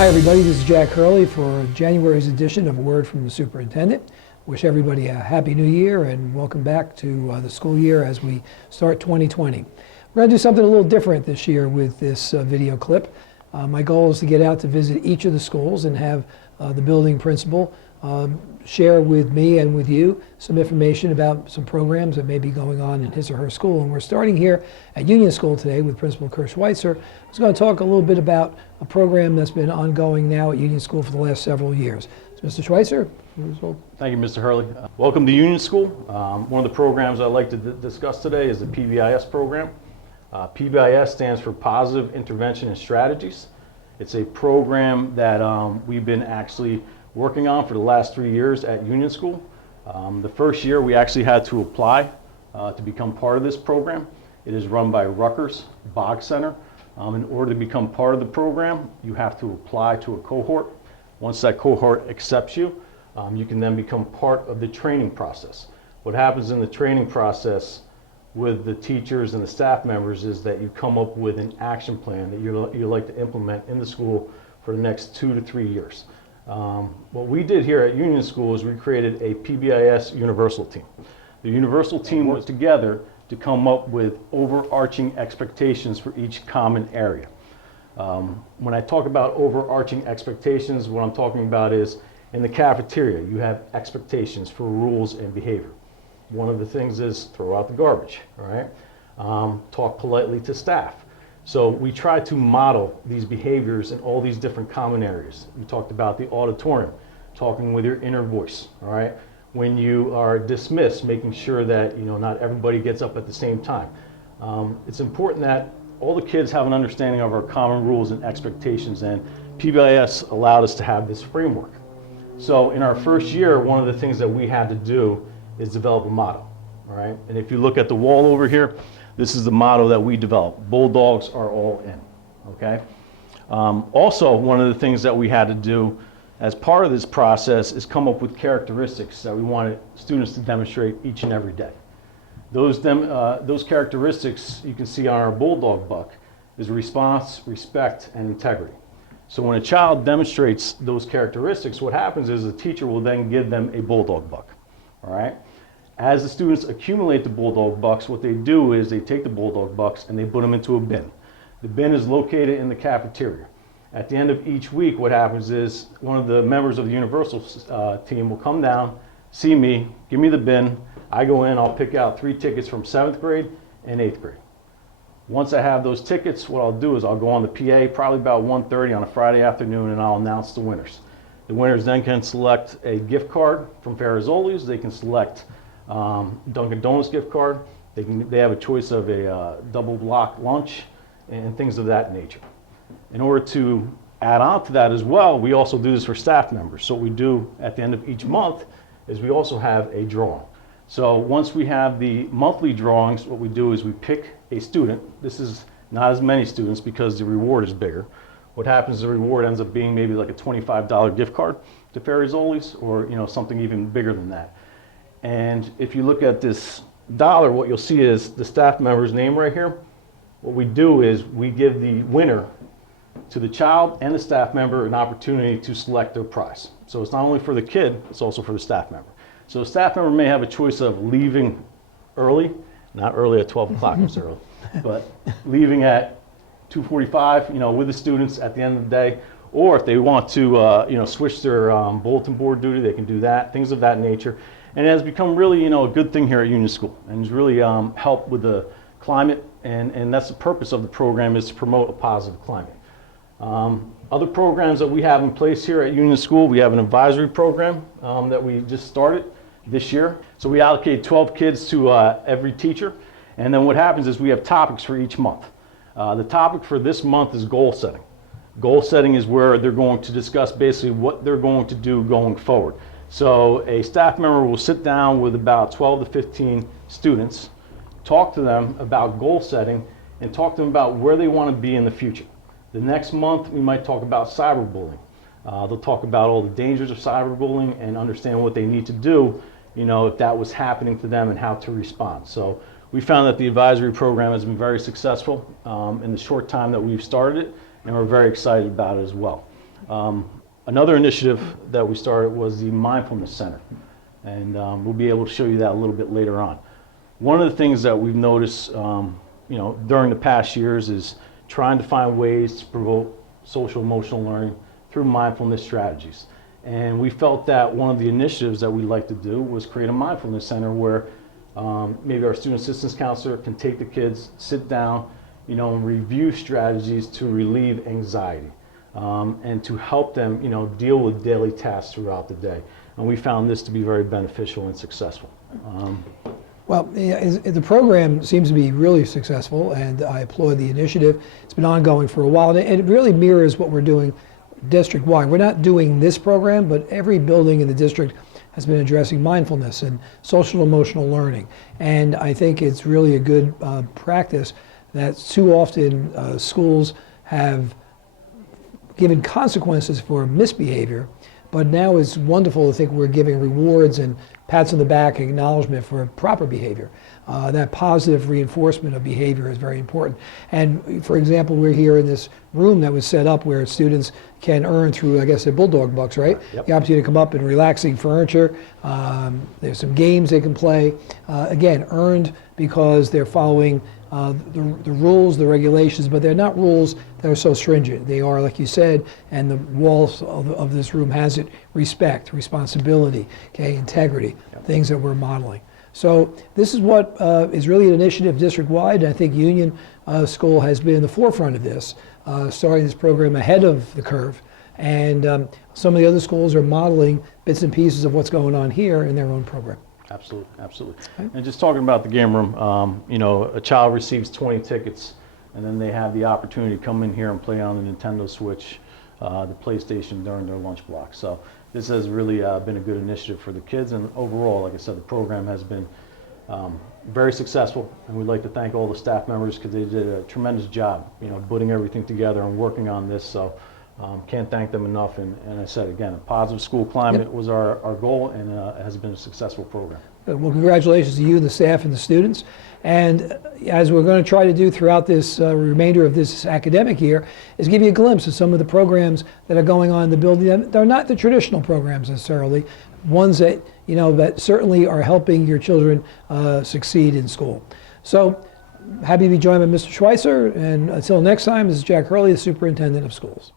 Hi everybody, this is Jack Hurley for January's edition of A Word from the Superintendent. Wish everybody a happy new year and welcome back to the school year as we start 2020. We're going to do something a little different this year with this video clip. My goal is to get out to visit each of the schools and have the building principal share with me and with you some information about some programs that may be going on in his or her school. And we're starting here at Union School today with Principal Kurt Schweitzer, who's going to talk a little bit about a program that's been ongoing now at Union School for the last several years. So Mr. Schweitzer. Thank you, Mr. Hurley. Welcome to Union School. One of the programs I'd like to discuss today is the PBIS program. PBIS stands for Positive Intervention and Strategies. It's a program that we've been actually working on for the last 3 years at Union School. The first year we actually had to apply to become part of this program. It is run by Rutgers Bog Center. In order to become part of the program, you have to apply to a cohort. Once that cohort accepts you, you can then become part of the training process. What happens in the training process with the teachers and the staff members is that you come up with an action plan that you like to implement in the school for the next 2 to 3 years. What we did here at Union School is we created a PBIS universal team. The universal team worked together to come up with overarching expectations for each common area. When I talk about overarching expectations, what I'm talking about is in the cafeteria, you have expectations for rules and behavior. One of the things is throw out the garbage, all right? Talk politely to staff. So we try to model these behaviors in all these different common areas. We talked about the auditorium, talking with your inner voice, all right? When you are dismissed, making sure that not everybody gets up at the same time. It's important that all the kids have an understanding of our common rules and expectations, and PBIS allowed us to have this framework. So in our first year, one of the things that we had to do is develop a motto, all right? And if you look at the wall over here, this is the motto that we developed: Bulldogs are all in, okay? Also, one of the things that we had to do as part of this process is come up with characteristics that we wanted students to demonstrate each and every day. Those characteristics you can see on our Bulldog buck is response, respect, and integrity. So when a child demonstrates those characteristics, what happens is the teacher will then give them a Bulldog buck, all right? As the students accumulate the Bulldog bucks, what they do is they take the Bulldog bucks and they put them into a bin. The bin is located in the cafeteria. At the end of each week, what happens is one of the members of the Universal team will come down, see me, give me the bin. I go in, I'll pick out 3 tickets from 7th grade and 8th grade. Once I have those tickets, what I'll do is I'll go on the PA probably about 1:30 on a Friday afternoon, and I'll announce the winners. The winners then can select a gift card from Farizzoli's. They can select Dunkin' Donuts gift card. They have a choice of a double block lunch and things of that nature. In order to add on to that as well, we also do this for staff members. So what we do at the end of each month is we also have a drawing. So once we have the monthly drawings, what we do is we pick a student. This is not as many students because the reward is bigger. What happens is the reward ends up being maybe like a $25 gift card to Farizzoli's, or something even bigger than that. And if you look at this dollar, what you'll see is the staff member's name right here. What we do is we give the winner to the child and the staff member an opportunity to select their prize. So it's not only for the kid, it's also for the staff member. So a staff member may have a choice of leaving early, not early at 12 o'clock, it's early, but leaving at 2:45, with the students at the end of the day. Or if they want to, switch their bulletin board duty, they can do that, things of that nature. And it has become really, a good thing here at Union School, and it's really helped with the climate, and that's the purpose of the program, is to promote a positive climate. Other programs that we have in place here at Union School, we have an advisory program that we just started this year. So we allocate 12 kids to every teacher, and then what happens is we have topics for each month. The topic for this month is goal setting. Goal setting is where they're going to discuss basically what they're going to do going forward. So a staff member will sit down with about 12 to 15 students, talk to them about goal setting, and talk to them about where they want to be in the future. The next month, we might talk about cyberbullying. They'll talk about all the dangers of cyberbullying and understand what they need to do, if that was happening to them, and how to respond. So we found that the advisory program has been very successful in the short time that we've started it, and we're very excited about it as well. Another initiative that we started was the Mindfulness Center, and we'll be able to show you that a little bit later on. One of the things that we've noticed during the past years is trying to find ways to promote social emotional learning through mindfulness strategies. And we felt that one of the initiatives that we'd like to do was create a mindfulness center where maybe our student assistance counselor can take the kids, sit down, and review strategies to relieve anxiety and to help them, deal with daily tasks throughout the day. And we found this to be very beneficial and successful. Well, the program seems to be really successful, and I applaud the initiative. It's been ongoing for a while, and it really mirrors what we're doing district-wide. We're not doing this program, but every building in the district has been addressing mindfulness and social emotional learning. And I think it's really a good practice that too often schools have given consequences for misbehavior, but now it's wonderful to think we're giving rewards and pats on the back, acknowledgement for proper behavior. That positive reinforcement of behavior is very important. And for example, we're here in this room that was set up where students can earn through, I guess, their Bulldog Bucks, right? Yep. The opportunity to come up and relaxing furniture. There's some games they can play. Again, earned because they're following the rules, the regulations, but they're not rules that are so stringent. They are, like you said, and the walls of this room has it, respect, responsibility, okay, integrity, things that we're modeling. So this is what is really an initiative district-wide, and I think Union School has been in the forefront of this, starting this program ahead of the curve. And some of the other schools are modeling bits and pieces of what's going on here in their own program. Absolutely, absolutely. Okay. And just talking about the game room, a child receives 20 tickets, and then they have the opportunity to come in here and play on the Nintendo Switch, the PlayStation during their lunch block. So this has really been a good initiative for the kids, and overall, like I said, the program has been very successful, and we'd like to thank all the staff members because they did a tremendous job, putting everything together and working on this. So can't thank them enough. And I said again, a positive school climate was our goal, and it has been a successful program. Well, congratulations to you, the staff, and the students. And as we're going to try to do throughout this remainder of this academic year, is give you a glimpse of some of the programs that are going on in the building. They're not the traditional programs necessarily, ones that that certainly are helping your children succeed in school. So happy to be joined by Mr. Schweitzer, and until next time, this is Jack Hurley, the Superintendent of Schools.